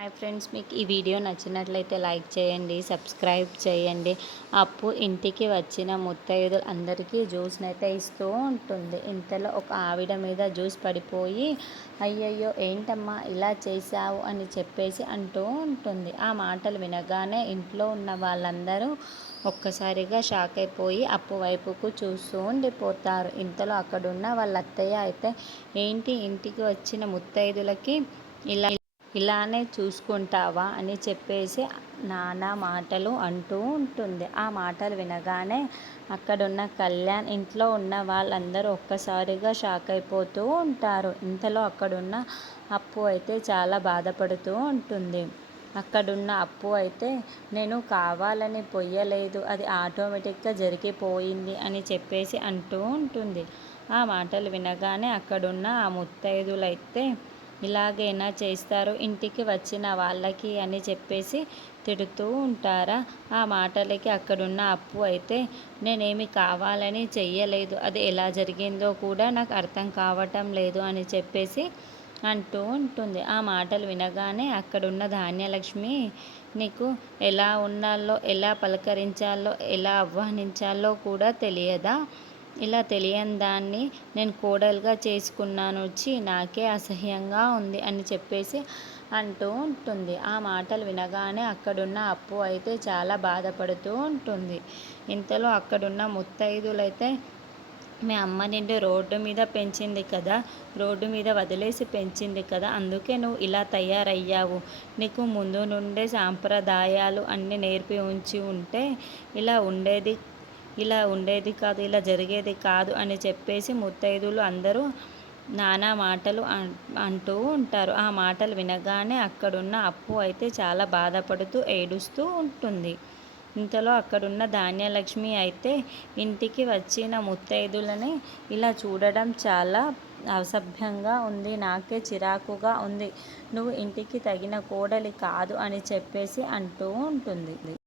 Hi friends, మీకు ఈ video నచ్చినట్లయితే లైక్ చేయండి, సబ్స్క్రైబ్ చేయండి. అప్పు ఇంటికి వచ్చిన ముత్తైదులు అందరికీ జ్యూస్నైతే ఇస్తూ ఉంటుంది. ఇంతలో ఒక ఆవిడ మీద జ్యూస్ పడిపోయి, అయ్యయ్యో ఏంటమ్మా ఇలా చేశావు అని చెప్పేసి అంటూ ఉంటుంది. ఆ మాటలు వినగానే ఇంట్లో ఉన్న వాళ్ళందరూ ఒక్కసారిగా షాక్ అయిపోయి అప్పు వైపుకు చూస్తూ ఉండిపోతారు. ఇంతలో అక్కడున్న వాళ్ళ అత్తయ్య అయితే, ఏంటి ఇంటికి వచ్చిన ముత్తైదులకి ఇలానే చూసుకుంటావా అని చెప్పేసి నానా మాటలు అంటూ ఉంటుంది. ఆ మాటలు వినగానే అక్కడున్న కళ్యాణ్, ఇంట్లో ఉన్న వాళ్ళందరూ ఒక్కసారిగా షాక్ అయిపోతూ ఉంటారు. ఇంతలో అక్కడున్న అప్పు అయితే చాలా బాధపడుతూ ఉంటుంది. అక్కడున్న అప్పు అయితే, నేను కావాలని పొయ్యలేదు, అది ఆటోమేటిక్గా జరిగిపోయింది అని చెప్పేసి అంటూ ఉంటుంది. ఆ మాటలు వినగానే అక్కడున్న ఆ ముత్తైదులైతే, ఇలాగైనా చేస్తారు ఇంటికి వచ్చిన వాళ్ళకి అని చెప్పేసి తిడుతూ ఉంటారా. ఆ మాటలకి అక్కడున్న అప్పు అయితే, నేనేమి కావాలని చెయ్యలేదు, అది ఎలా జరిగిందో కూడా నాకు అర్థం కావటం లేదు అని చెప్పేసి అంటూ ఉంటుంది. ఆ మాటలు వినగానే అక్కడున్న ధాన్యలక్ష్మి, నీకు ఎలా ఉండాలో, ఎలా పలకరించాలో, ఎలా ఆహ్వానించాలో కూడా తెలియదా? ఇలా తెలియని దాన్ని నేను కోడలుగా చేసుకున్నాను, వచ్చి నాకే అసహ్యంగా ఉంది అని చెప్పేసి అంటూ ఉంటుంది. ఆ మాటలు వినగానే అక్కడున్న అప్పు అయితే చాలా బాధపడుతూ ఉంటుంది. ఇంతలో అక్కడున్న ముత్తైదులైతే, మీ అమ్మ నిన్ను రోడ్డు మీద పెంచింది కదా, రోడ్డు మీద వదిలేసి పెంచింది కదా, అందుకే నువ్వు ఇలా తయారయ్యావు. నీకు ముందు నుండే సాంప్రదాయాలు అన్నీ నేర్పి ఉంచి ఉంటే ఇలా ఉండేది కాదు, ఇలా జరిగేది కాదు అని చెప్పేసి ముత్తైదులు అందరూ నానా మాటలు అంటూ ఉంటారు. ఆ మాటలు వినగానే అక్కడున్న అప్పు అయితే చాలా బాధపడుతూ ఏడుస్తూ ఉంటుంది. ఇంతలో అక్కడున్న ధాన్యలక్ష్మి అయితే, ఇంటికి వచ్చిన ముత్తైదులని ఇలా చూడడం చాలా అసభ్యంగా ఉంది, నాకే చిరాకుగా ఉంది, నువ్వు ఇంటికి తగిన కోడలి కాదు అని చెప్పేసి అంటూ ఉంటుంది.